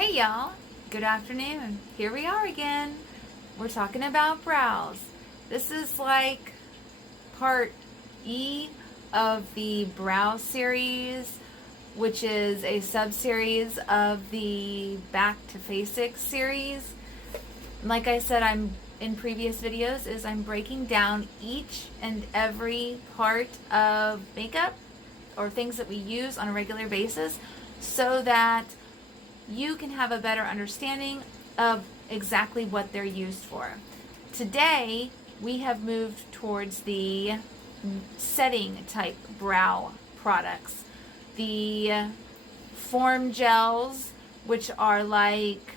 Hey y'all, good afternoon. Here we are again. We're talking about brows. This is like part E of the brow series, which is a sub-series of the Back to Fasics series. Like I said, I'm in previous videos, I'm breaking down each and every part of makeup or things that we use on a regular basis so that you can have a better understanding of exactly what they're used for. Today, we have moved towards the setting type brow products. The form gels, which are like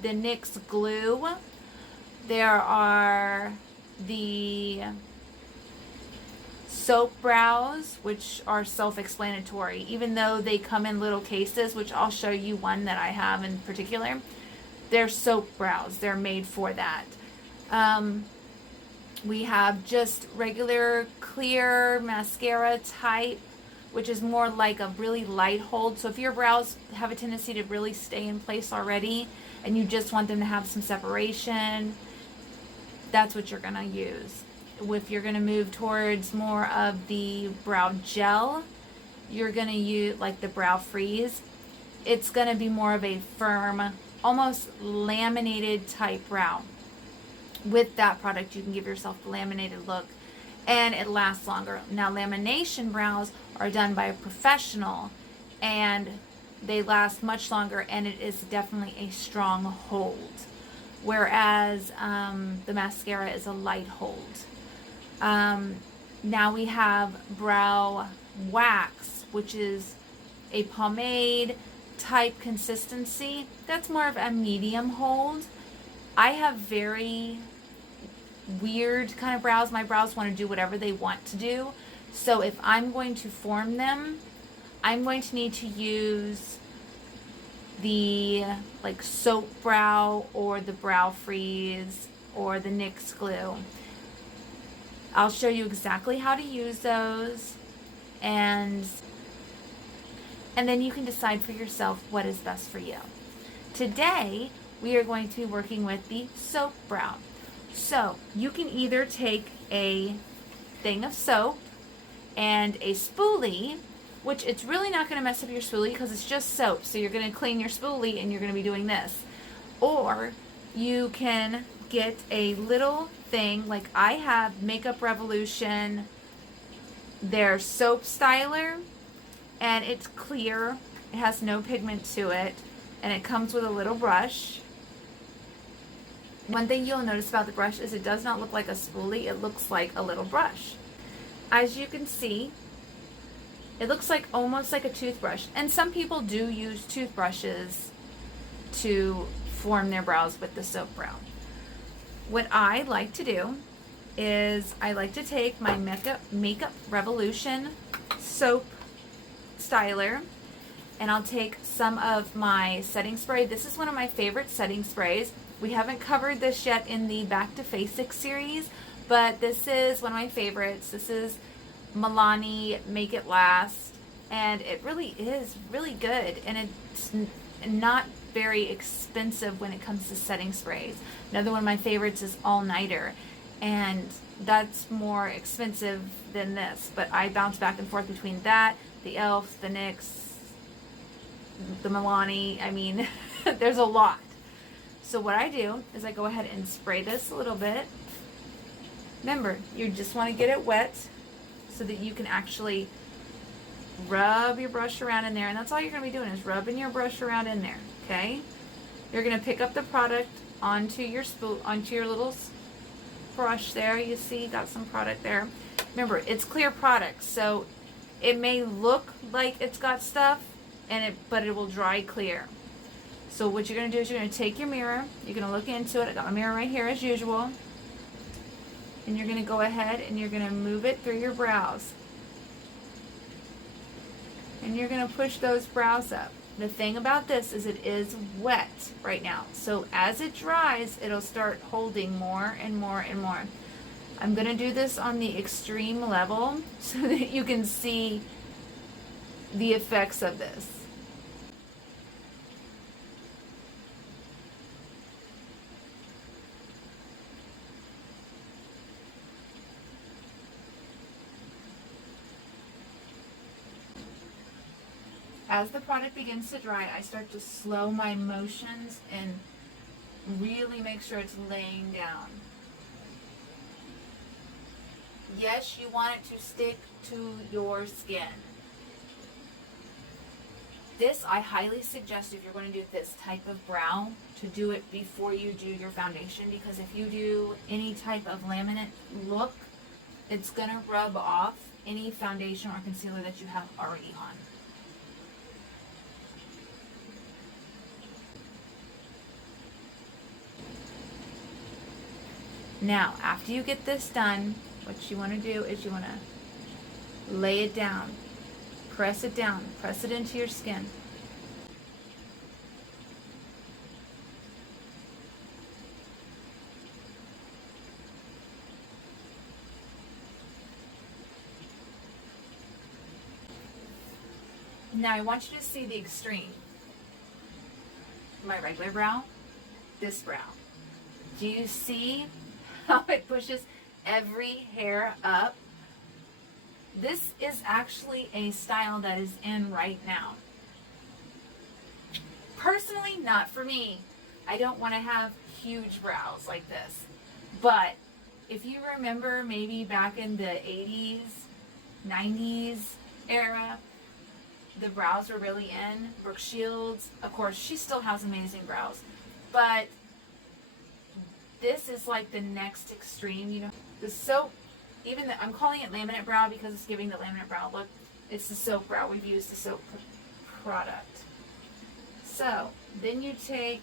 the NYX glue. There are the soap brows, which are self-explanatory, even though they come in little cases, which I'll show you one that I have in particular. They're soap brows. They're made for that. We have just regular clear mascara type, which is more like a really light hold. So if your brows have a tendency to really stay in place already and you just want them to have some separation, that's what you're going to use. If you're going to move towards more of the brow gel, you're going to use like the brow freeze. It's going to be more of a firm, almost laminated type brow. With that product, you can give yourself the laminated look and it lasts longer. Now, lamination brows are done by a professional and they last much longer, and it is definitely a strong hold. Whereas the mascara is a light hold. Now we have brow wax, which is a pomade type consistency. That's more of a medium hold. I have very weird kind of brows. My brows want to do whatever they want to do. So if I'm going to form them, I'm going to need to use the like soap brow or the brow freeze or the NYX glue. I'll show you exactly how to use those, and then you can decide for yourself what is best for you. Today, we are going to be working with the soap brow. So you can either take a thing of soap and a spoolie, which it's really not going to mess up your spoolie because it's just soap. So you're going to clean your spoolie and you're going to be doing this. Or you can get a little thing, like I have Makeup Revolution, their soap styler, and it's clear. It has no pigment to it, and it comes with a little brush. One thing you'll notice about the brush is it does not look like a spoolie. It looks like a little brush. As you can see, it looks like almost like a toothbrush, and some people do use toothbrushes to form their brows with the soap brow. What I like to do is I like to take my Makeup Revolution soap styler, and I'll take some of my setting spray. This is one of my favorite setting sprays. We haven't covered this yet in the Back to Fasics series, but this is one of my favorites. This is Milani Make It Last, and it really is really good, and it's not very expensive when it comes to setting sprays. Another one of my favorites is All Nighter, and that's more expensive than this, but I bounce back and forth between that, the e.l.f., the NYX, the Milani. I mean, there's a lot. So what I do is I go ahead and spray this a little bit. Remember, you just want to get it wet so that you can actually rub your brush around in there, and that's all you're going to be doing is rubbing your brush around in there. Okay, you're going to pick up the product onto your little brush there. You see, got some product there. Remember, it's clear product, so it may look like it's got stuff, but it will dry clear. So what you're going to do is you're going to take your mirror. You're going to look into it. I got my mirror right here as usual, and you're going to go ahead and you're going to move it through your brows, and you're going to push those brows up. The thing about this is it is wet right now. So as it dries, it'll start holding more and more and more. I'm going to do this on the extreme level so that you can see the effects of this. as the product begins to dry, I start to slow my motions and really make sure it's laying down. Yes, you want it to stick to your skin. This, I highly suggest if you're going to do this type of brow, to do it before you do your foundation, because if you do any type of laminate look, it's going to rub off any foundation or concealer that you have already on. Now, after you get this done, what you want to do is you want to lay it down. Press it down. Press it into your skin. Now I want you to see the extreme. My regular brow, this brow. Do you see how it pushes every hair up? This is actually a style that is in right now. Personally, not for me. I don't want to have huge brows like this. But if you remember maybe back in the 80s, 90s era, the brows were really in. Brooke Shields, of course, she still has amazing brows. But this is like the next extreme, you know. The soap, I'm calling it laminate brow because it's giving the laminate brow look. It's the soap brow. We've used the soap product. So then you take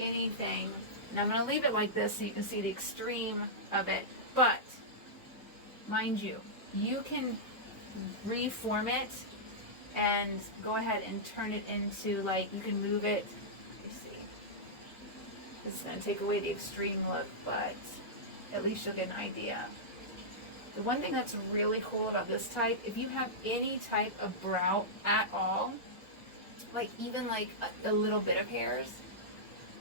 anything, and I'm going to leave it like this so you can see the extreme of it. But mind you, you can reform it and go ahead and turn it into, like, you can move it. You see, this is going to take away the extreme look, but at least you'll get an idea. The one thing that's really cool about this type, if you have any type of brow at all, like even like a little bit of hairs,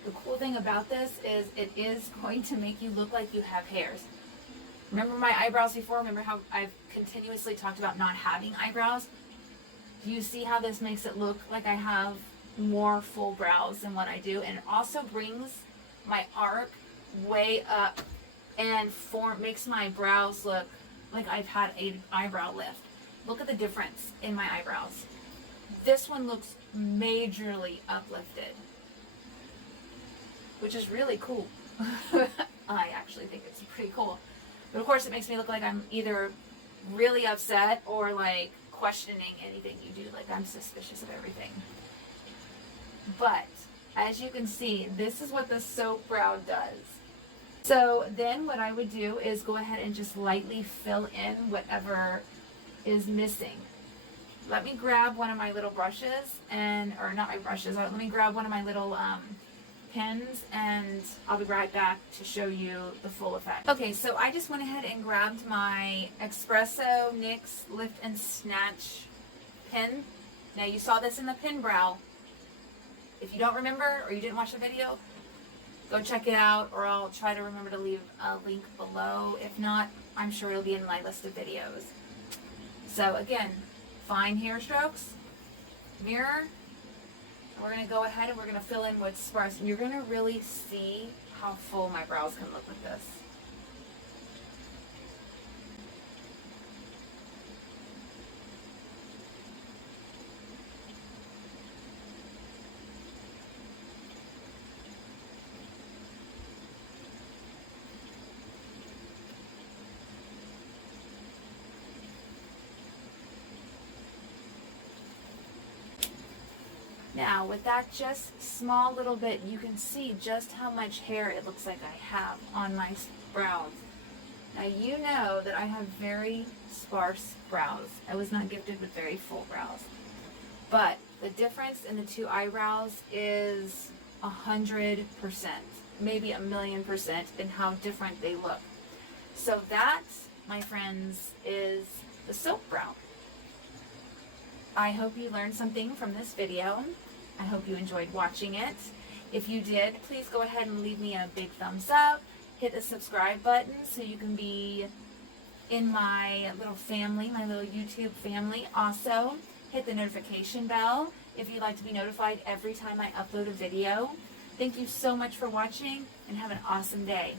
the cool thing about this is it is going to make you look like you have hairs. Remember my eyebrows before? Remember how I've continuously talked about not having eyebrows? Do you see how this makes it look like I have more full brows than what I do? And it also brings my arc way up and makes my brows look like I've had an eyebrow lift. Look at the difference in my eyebrows. This one looks majorly uplifted, which is really cool. I actually think it's pretty cool. But of course it makes me look like I'm either really upset or like questioning anything you do. Like I'm suspicious of everything. But as you can see, this is what the soap brow does. So then what I would do is go ahead and just lightly fill in whatever is missing. Let me grab one of my little brushes or not my brushes, let me grab one of my little pens and I'll be right back to show you the full effect. Okay, so I just went ahead and grabbed my Expresso NYX Lift and Snatch pen. Now you saw this in the pin brow. If you don't remember or you didn't watch the video, go check it out, or I'll try to remember to leave a link below. If not, I'm sure it'll be in my list of videos. So again, fine hair strokes, mirror, and we're going to go ahead and we're going to fill in what's sparse. And you're going to really see how full my brows can look with this. Now, with that just small little bit, you can see just how much hair it looks like I have on my brows. Now, you know that I have very sparse brows. I was not gifted with very full brows. But the difference in the two eyebrows is 100%, maybe 1,000,000% in how different they look. So that, my friends, is the soap brow. I hope you learned something from this video. I hope you enjoyed watching it. If you did, please go ahead and leave me a big thumbs up. Hit the subscribe button so you can be in my little family, my little YouTube family. Also, hit the notification bell if you'd like to be notified every time I upload a video. Thank you so much for watching, and have an awesome day.